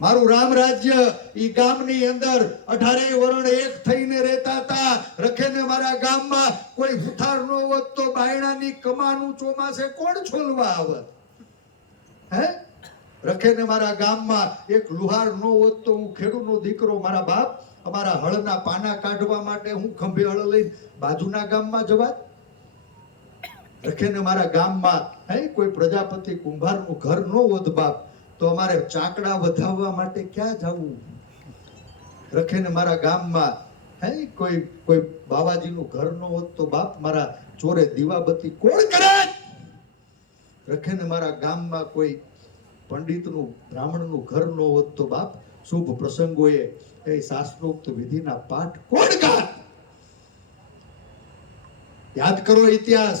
મારું રામ રાજ્ય ઈ ગામની અંદર 18 વર્ણ એક થઈને રહેતા હતા. રખેને મારા ગામમાં કોઈ સુથાર નો હોત તો બાયણાની કમાનું ચોમાસે કોણ છોલવા આવત? હે, રખેને મારા ગામમાં એક લુહાર નો હોત તો હું ખેડૂતનો દીકરો, મારા બાપ અમારા હળના પાના કાઢવા માટે હું ખંભે હળ લઈને બાજુના ગામમાં જવાત. રખેને મારા ગામમાં હે કોઈ પ્રજાપતિ કુંભારનું ઘર નો હોત બાપ તો અમારે ચાકડા વધાવવા માટે ક્યાં જવું? રખેને મારા ગામમાં હે કોઈ બાવાજીનું ઘર નો હોત તો બાપ મારા ચોરે દીવાબત્તી કોણ કરે? રખેને મારા ગામમાં કોઈ પંડિતનું બ્રાહ્મણનું ઘર નો હોત તો બાપ શુભ પ્રસંગોએ એ શાસ્ત્રોક્ત વિધિના પાઠ કોણ ગાત? યાદ કરો ઇતિહાસ.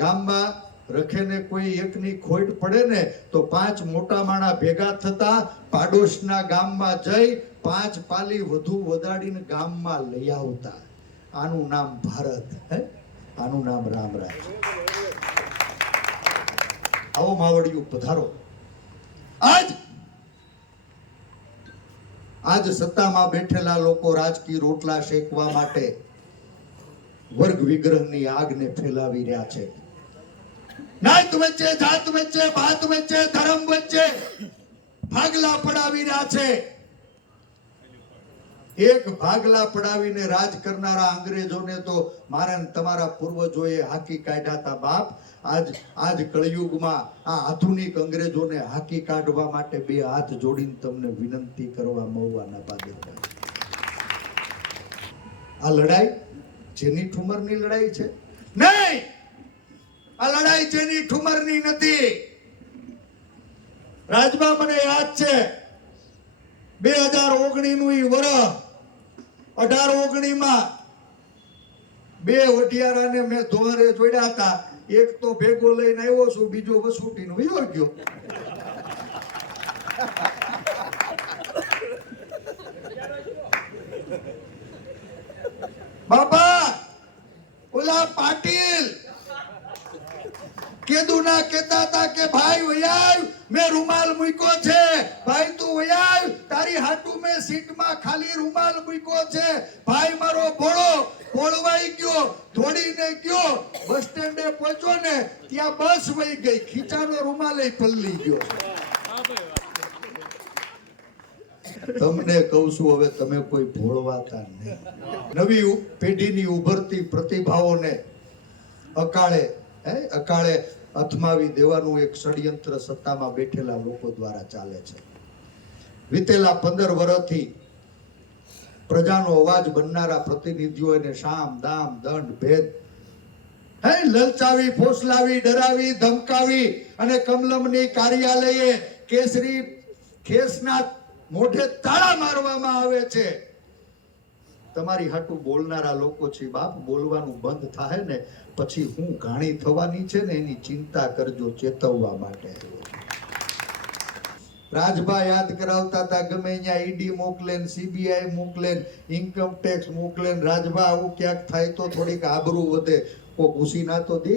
ગામમાં રખેને કોઈ એકની ખોટ પડે ને તો 5 મોટા માણા ભેગા થતા પાડોશના ગામમાં જઈ 5 પાલી વધુ વધાડીને ગામમાં લઈ આવતા. આનું નામ ભારત, હે, આનું નામ રામ રાજ્ય. આવો માવડિયું પધારો. આજ સત્તામાં બેઠેલા લોકો રાજકીય રોટલા શેકવા માટે વર્ગ વિગ્રહની આગને ફેલાવી રહ્યા છે. નાત વચ્ચે, જાત વચ્ચે, ભાત વચ્ચે, ધર્મ વચ્ચે ભાગલા પડાવી રહ્યા છે. એક ભાગલા પડાવીને રાજ કરનારા અંગ્રેજોને તો મારા તમારા પૂર્વજોએ હાકી કાઢ્યા હતા બાપ. આજ કળિયુગમાં આ આધુનિક અંગ્રેજોને હાકી કાઢવા માટે 2 હાથ જોડીને તમને વિનંતી કરવા મહુવાના પાદરે. આ લડાઈ જેની ઠુમરની લડાઈ છે નહીં. આ લડાઈ જેની ઠુમરની નથી. રાજમાં મને યાદ છે 2019 નું ઈ વર્ષ. 18-19 માં 2 વઢિયારાને મેં ધોરે જોડ્યા હતા. એક તો ભેગો લઈને આવ્યો છું, બીજો વસુટીનો વયો ગયો. બાપા ઓલા પાટીલ કેદુના કહેતા હતા કે ભાઈ વયાવ મેં રૂમાલ મૂક્યો છે, ભાઈ તું વયાવ તારી હાટુ મેં સીટમાં ખાલી રૂમાલ મૂક્યો છે. ભાઈ મારો ભોળો ભોળવાઈ ગયો, દોડીને ગયો, બસ સ્ટેન્ડે પહોંચ્યો ને ત્યાં બસ વહી ગઈ, ખીચાનો રૂમાલ પલ્લી ગયો. તમને કહું છું હવે તમે કોઈ ભોળવાતા નહીં. નવી પેઢીની ઉભરતી પ્રતિભાઓને અકાળે અથમાવી દેવાનું એક ષડયંત્ર સત્તામાં બેઠેલા લોકો દ્વારા ચાલે છે. વીતેલા 15 વર્ષથી પ્રજાનો અવાજ બનનારા પ્રતિનિધિઓને સામ દામ દંડ ભેદ લલચાવી, ફોસલાવી, ડરાવી, ધમકાવી અને કમલમની કાર્યાલયે કેસરી ખેસના મોઢે તાળા મારવામાં આવે છે. તમારી હાટું બોલનારા લોકો છે બાપ. બોલવાનું બંધ થાય ને પછી હું ઘાણી થવાની છે ને એની ચિંતા કરજો, ચેતવવા માટે. રાજભા યાદ કરાવતા હતા ગમે અહીંયા ઈડી મોકલે, સીબીઆઈ મોકલે, ઇન્કમ ટેક્સ મોકલે. રાજભા આવું ક્યાંક થાય તો થોડીક આબરૂ વધે, કોક ઉસી ના તો દે.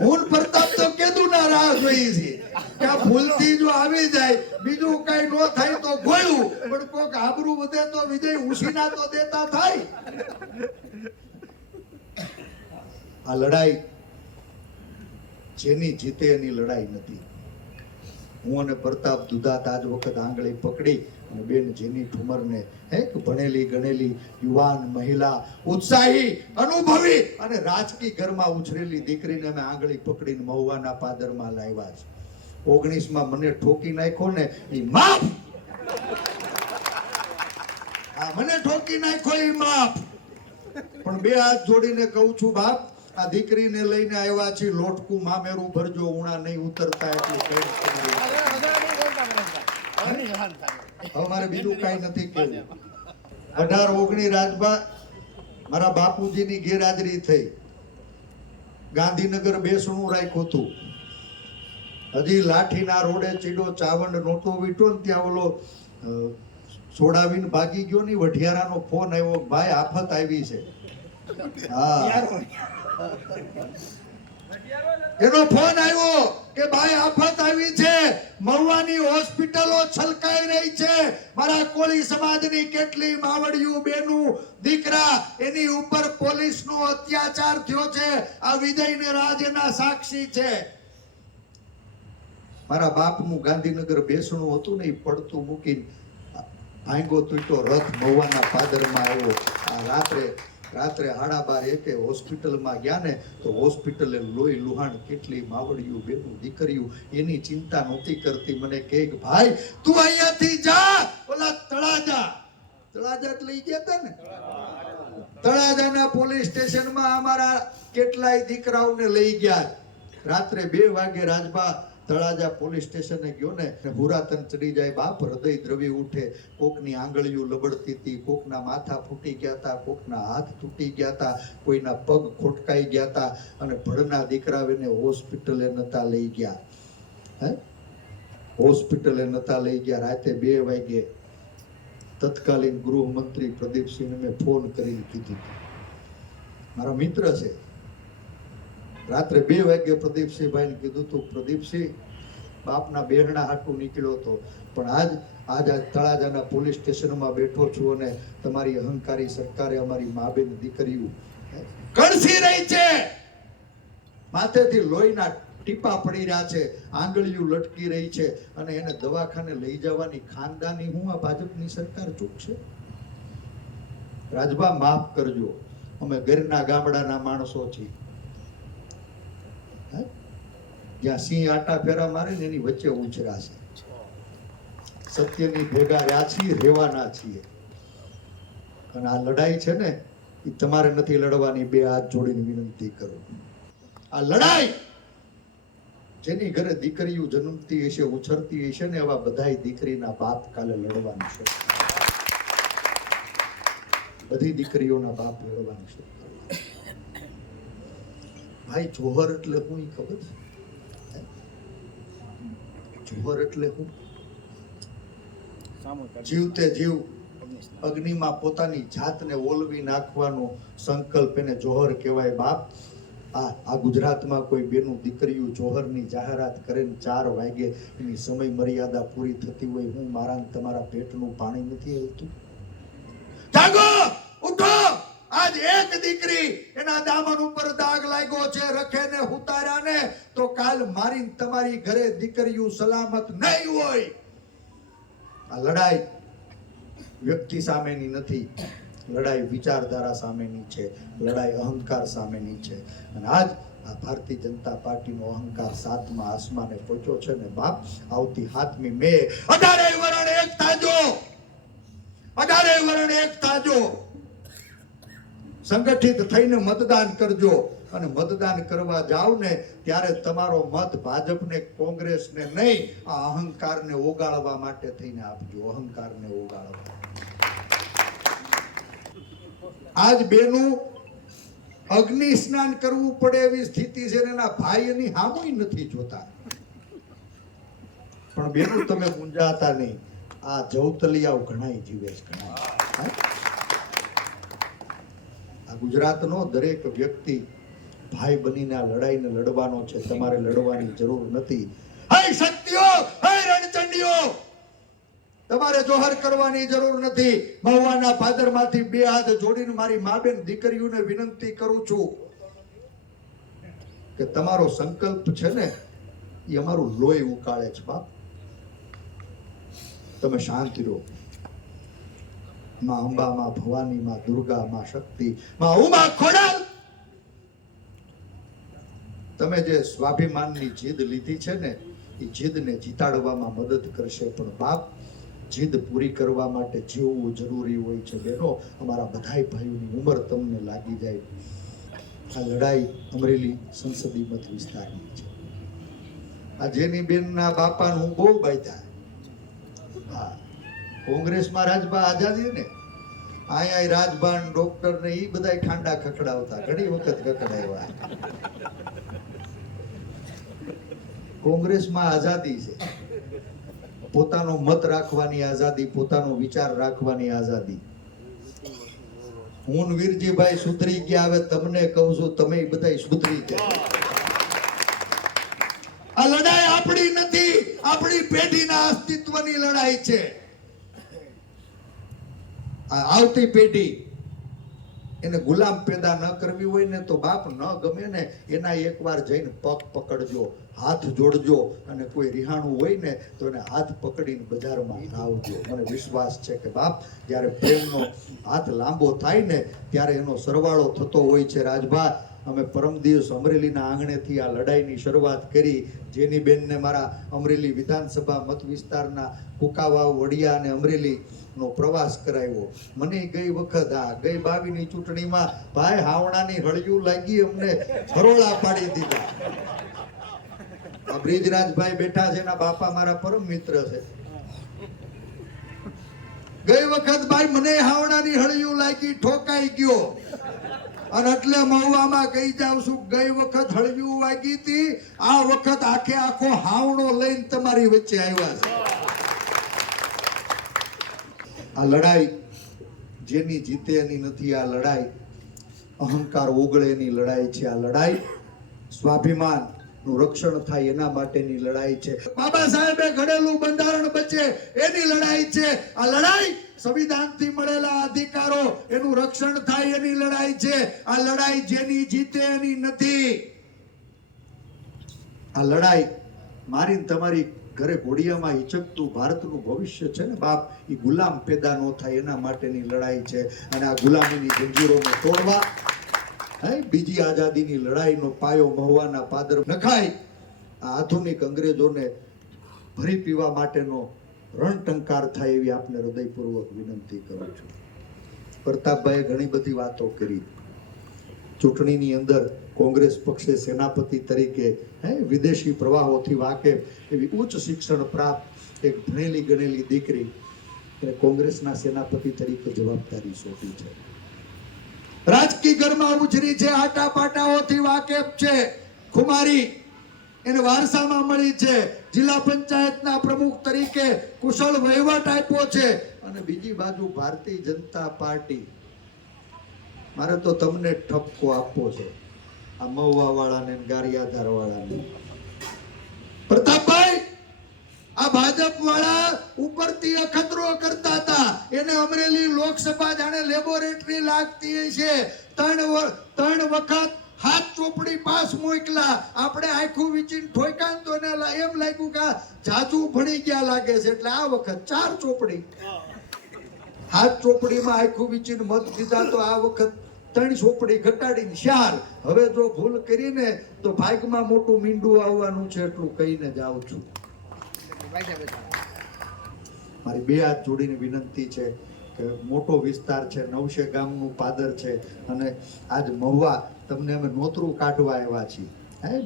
હું પ્રતાપ તો કેદું ના રાહ જોઈ છે કે આ ભૂલથી જો આવી જાય, બીજું કઈ નો થાય તો ગોળું, પણ કોક આબરૂ વધે તો વિજય ઉસીના તો દેતા થાય. આ લડાઈ જેની જીતે એની લડાઈ નથી. હું અને પ્રતાપ દુધાત આજ વખત આંગળી પકડી અને બેન જેની ઠુમરને ભણેલી ગણેલી યુવાન મહિલા, ઉત્સાહી, અનુભવી અને રાજકીય ઘરમાં ઉછરેલી દીકરીને અમે આંગળી પકડીને મહુવાના પાદરમાં લાવ્યા છે. 19 માં મને ઠોકી નાખ્યો ને એ માફ. મને ઠોકી નાખ્યો એ માફ. પણ 2 હાથ જોડીને કહું છું બાપ, આ દીકરીને લઈને આવ્યા છે, લોટકું મામેરું ભરજો, ઉણા નહીં ઉતરતા એટલું કહે. અમારે બીજું કઈ નથી કેવું. 18-19 રાજભા મારા બાપુજીની ગેરહાજરી થઈ. ગાંધીનગર બેસણું રાખ્યું હતું. હજી લાઠીના રોડે ચીડો ચાવંડ નહોતો વીટો ને ત્યાં ઓલો છોડાવીને ભાગી ગયો ની વઢિયારાનો ફોન આવ્યો, ભાઈ આફત આવી છે. હા એનો ફોન આવ્યો કે ભાઈ આફત આવી છે, મહુવાની હોસ્પિટલો છલકાઈ રહી છે, મારા કોળી સમાજની કેટલી માવડિયું બેનું દીકરા એની ઉપર પોલીસનો અત્યાચાર થયો છે, આ વિજય ને રાજ એના સાક્ષી છે. મારા બાપનું ગાંધીનગર બેસણું હતું ને, એ પડતું મૂકીને ભાંગો તૂટ્યો રથ મહુવાના પાદરમાં આવ્યો. આ રાત્રે 12:30 હોસ્પિટલમાં ગયા ને, તો હોસ્પિટલે લોહી લુહાણ કેટલી માવડિયું બેનું દીકરીયું એની ચિંતા નહોતી કરતી. મને કહે કે ભાઈ તું અહીંયાથી જા, ઓલા તળાજા લઈ ગયા હતા ને, તળાજાના પોલીસ સ્ટેશનમાં અમારા કેટલાય દીકરાઓને લઈ ગયા. રાત્રે 2 વાગે રાજભા તળાજા પોલીસ સ્ટેશને ગયો ને, હુરાતન ચડી જાય બાપ, હૃદય દ્રવી ઉઠે. કોકની આંગળીઓ લબડતી હતી, કોકના માથા ફૂટી ગયા હતા, કોકના હાથ તૂટી ગયા હતા, કોઈના પગ ખોટકાઈ ગયા હતા, અને ભડના દીકરાઓને હોસ્પિટલે નતા લઈ ગયા. હોસ્પિટલે નતા લઈ ગયા. રાતે 2 વાગે તત્કાલીન ગૃહમંત્રી પ્રદીપસિંહને મેં ફોન કરીને કીધું, મારા મિત્ર છે, રાત્રે 2 વાગે પ્રદીપસિંહભાઈને કીધું તું, પ્રદીપસિંહ બાપના બેહણા હાટું નીકળ્યો હતો, પણ આજ તળાજાના પોલીસ સ્ટેશનમાં બેઠો છું અને તમારી અહંકારી સરકારે અમારી મા બેન દીકરીઓ કણસી રહી છે, માથેથી લોહીના ટીપા પડી રહ્યા છે, આંગળીઓ લટકી રહી છે, અને એને દવાખાને લઈ જવાની ખાનદાની હું આ ભાજપની સરકાર ચૂકશે? રાજભા માફ કરજો, અમે ઘરના ગામડાના માણસો છીએ. જ્યાં સિંહ આટા ફેરા મારે ને એની વચ્ચે ઉછરા છે. સત્યની ભેગા રહ્યા છીએ, રહેવાના છીએ. અને આ લડાઈ છે ને, એ તમારે નથી લડવાની. 2 હાથ જોડીને વિનંતી કરું, આ લડાઈ જેની ઘરે દીકરીઓ જન્મતી હશે, ઉછરતી હશે ને, એવા બધાય દીકરીના બાપ કાલે લડવાનું છે. બધી દીકરીઓના બાપ લડવાનું છે. ભાઈ જોહર એટલે હું ખબર છે? જોહર એટલે હું? જીવતે જીવ અગ્નિમાં પોતાની જાતને ઓલવી નાખવાનો સંકલ્પ, એને જોહર કહેવાય બાપ. આ ગુજરાતમાં કોઈ બેનું દીકરીઓ જોહરની જાહેરાત કરે ને 4 વાગે એની સમય મર્યાદા પૂરી થતી હોય, હું મારા તમારા પેટનું પાણી નથી હલતું? જાગો, ઉઠો! આજ એક દીકરી એના દામન ઉપર દાગ લાગ્યો છે, રખેને ઉતાર્યા ને, તો કાલ મારી તમારી ઘરે દીકરીઓ સલામત નહીં હોય. આ લડાઈ વ્યક્તિ સામેની નથી, લડાઈ વિચારધારા સામેની છે, લડાઈ અહંકાર સામેની છે. અને આજ આ ભારતીય જનતા પાર્ટીનો અહંકાર 7મા આસમાને પહોંચ્યો છે ને બાપ. આવતી 7મી મે 18 વરણ એક તાજો, 18 વરણ એક તાજો. સંગઠિત થઈને મતદાન કરજો, અને મતદાન કરવા જાવ ને ત્યારે તમારો મત ભાજપને, કોંગ્રેસને નહીં, આ અહંકારને ઓગાળવા માટે થઈને આપજો. અહંકારને ઓગાળવા. આજ બેનું અગ્નિ સ્નાન કરવું પડે એવી સ્થિતિ છે, એના ભાઈ એની હામુય નથી જોતા. પણ બેનું તમે મૂંઝાતા નહીં, આ જવતલિયાઓ ઘણાય જીવે છે, ઘણાય. આ ગુજરાતનો દરેક વ્યક્તિ ભાઈ બનીને આ લડાઈને લડવાનો છે. તમારે લડવાની જરૂર નથી. હે શક્તિઓ, હે રણચંડીઓ, તમારે જોહર કરવાની જરૂર નથી. મહુવાના પાદરમાંથી 2 હાથ જોડીને મારી મા બેન દીકરીઓને વિનંતી કરું છું કે તમારો સંકલ્પ છે ને, એ અમારું લોહી ઉકાળે છે બાપ. તમે શાંતિ રહો. માં અંબા, માં ભવાની, માં દુર્ગા, માં શક્તિ, માં ઉમા ખોડાલ, તમે જે સ્વાભિમાનની જીદ લીધી છે ને, એ જીદને જીતાડવામાં મદદ કરશે. પણ બાપ, જીદ પૂરી કરવા માટે જીવવું જરૂરી હોય છે. બહેનો, અમારા બધાય ભાઈઓની ઉંમર તમને લાગી જાય. આ લડાઈ અમરેલી સંસદીય મત વિસ્તારની છે. આ જેની બેનના બાપાને હું બહુ બાંધ્યા. હા, કોંગ્રેસમાં રાજભા આઝાદી ને, અહીંયા રાજભા ડોક્ટર ને એ બધા ખાંડા ખખડાવતા, ઘણી વખત ખખડાવ્યા. કોંગ્રેસમાં આઝાદી છે, પોતાનો મત રાખવાની આઝાદી, પોતાનો વિચાર રાખવાની આઝાદી. હું વીરજીભાઈ સુધરી ગયા, હવે તમને કહું છું, તમે બધા સુધરી ગયા. આ લડાઈ આપણી નથી, આપણી પેઢીના અસ્તિત્વની લડાઈ છે. આ આવતી પેઢી એને ગુલામ પેદા ન કરવી હોય ને તો બાપ ન ગમે ને એના એકવાર જઈને પગ પકડજો, હાથ જોડજો, અને કોઈ રિહાણું હોય ને તો એને હાથ પકડીને બજારમાં લાવજો. મને વિશ્વાસ છે કે બાપ જ્યારે પ્રેમનો હાથ લાંબો થાય ને ત્યારે એનો સરવાળો થતો હોય છે. રાજભા, અમે પરમ દિવસ અમરેલીના આંગણેથી આ લડાઈની શરૂઆત કરી. જેની બેનને મારા અમરેલી વિધાનસભા મત વિસ્તારના કુકાવાવ, વડિયા અને અમરેલી નો પ્રવાસ કરાવ્યો. મને ગઈ વખત ગઈ 22 ની ચૂંટણીમાં ભાઈ હાવણાની હળિયું લાગી, અમને હરોળા પાડી દીધા. આ બ્રિજરાજભાઈ બેઠા છે, એના બાપા મારા પરમ મિત્ર છે. ગઈ વખત ભાઈ મને હાવણાની હળિયું લાગી, ઠોકાઈ ગયો. અને એટલે મહુવામાં કહી જાઉં છું, ગઈ વખત હળિયું વાગી હતી, આ વખત આખે આખો હાવણો લઈને તમારી વચ્ચે આવ્યા છે. આ લડાઈ જેની જીતે એની નથી. આ લડાઈ અહંકાર ઓગળે એની લડાઈ છે. આ લડાઈ સ્વાભિમાન નું રક્ષણ થાય એના માટેની લડાઈ છે. બાબા સાહેબે ઘડેલું બંધારણ બચે એની લડાઈ છે. આ લડાઈ સંવિધાનથી મળેલા અધિકારો એનું રક્ષણ થાય એની લડાઈ છે. આ લડાઈ જેની જીતે એની નથી. આ લડાઈ મારી તમારી ઘરે ઘોડિયામાં હિચકતું ભારતનું ભવિષ્ય છે ને બાપ, એ ગુલામ પેદા ન થાય એના માટેની લડાઈ છે. અને આ ગુલામીની જંજીરોને તોડવા બીજી આઝાદીની લડાઈનો પાયો મહુવાના પાદર નખાય. આ આધુનિક અંગ્રેજોને ભરી પીવા માટેનો રણટંકાર થાય એવી આપને હૃદયપૂર્વક વિનંતી કરું છું. પ્રતાપભાઈએ ઘણી બધી વાતો કરી. ચૂંટણીની અંદર કોંગ્રેસ પક્ષે સેનાપતિ તરીકે વિદેશી પ્રવાહોથી વાકેફ એવી ઉચ્ચ શિક્ષણ પ્રાપ્ત એક ભણેલી ગણેલી દીકરી એને કોંગ્રેસના સેનાપતિ તરીકે જવાબદારી સોંપી છે. રાજકીય ઘરમાં ઉછરી છે, આટા પાટાઓથી વાકેફ છે. ખુમારી એને વારસામાં મળી છે. જિલ્લા પંચાયતના પ્રમુખ તરીકે કુશળ વહીવટ આપ્યો છે. અને બીજી બાજુ ભારતીય જનતા પાર્ટી, મારે તો તમને ઠપકો આપવો છે આ મહુવા વાળાને, ગારિયાધાર વાળાને. પ્રતાપભાઈ, આ ભાજપ વાળા ઉપરથી અખતરો કરતા હતા. એને અમરેલી લોકસભા જાણે લેબોરેટરી લાગતી છે. 3 વખત હાથ ચોપડી પાસ મોકલા. આપણે આખું વિચીન ઠોક્યા તો એને એમ લાગ્યું કે જાજુ ભણી ગયા લાગે છે, એટલે આ વખત 4 ચોપડી હાથ ચોપડીમાં આખું વિચીન મત દીધા. તો આ વખત 3 ચોપડી ઘટાડીને 4. હવે જો ભૂલ કરીને તો ભાગમાં મોટું મીંડું આવવાનું છે, એટલું કહીને જાઉં છું. મારી 2 હાથ જોડીને વિનંતી છે કે મોટો વિસ્તાર છે, 900 ગામનું પાદર છે, અને આજ મહુવા તમને અમે નોતરું કાઢવા આવ્યા છીએ.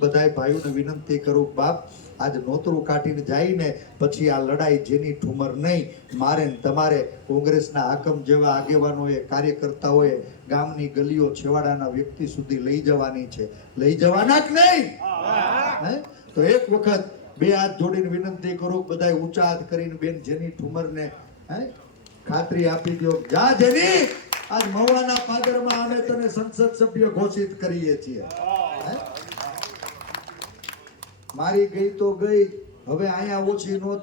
બધાય ભાઈઓને વિનંતી કરું, બાપ આજ નોતરું કાઢીને જઈને પછી આ લડાઈ જેની ઠુમર નહીં, મારે ને તમારે કોંગ્રેસના હાકમ જેવા આગેવાનોએ, કાર્યકર્તાઓએ ગામની ગલીઓ છેવાડાના વ્યક્તિ સુધી લઈ જવાની છે. લઈ જવાના કે નહીં? તો એક વખત 2 હાથ જોડીને વિનંતી કરું, બધાય ઊંચા હાથ કરીને બેન જેની ઠુમરને ખાતરી આપી દો. જા જેની, આજ મહુવાના પાદરમાં અમે તને સંસદ સભ્ય ઘોષિત કરીએ છીએ. મારી ગઈ તો ગઈ, હવે અહીંયા ઓછી ન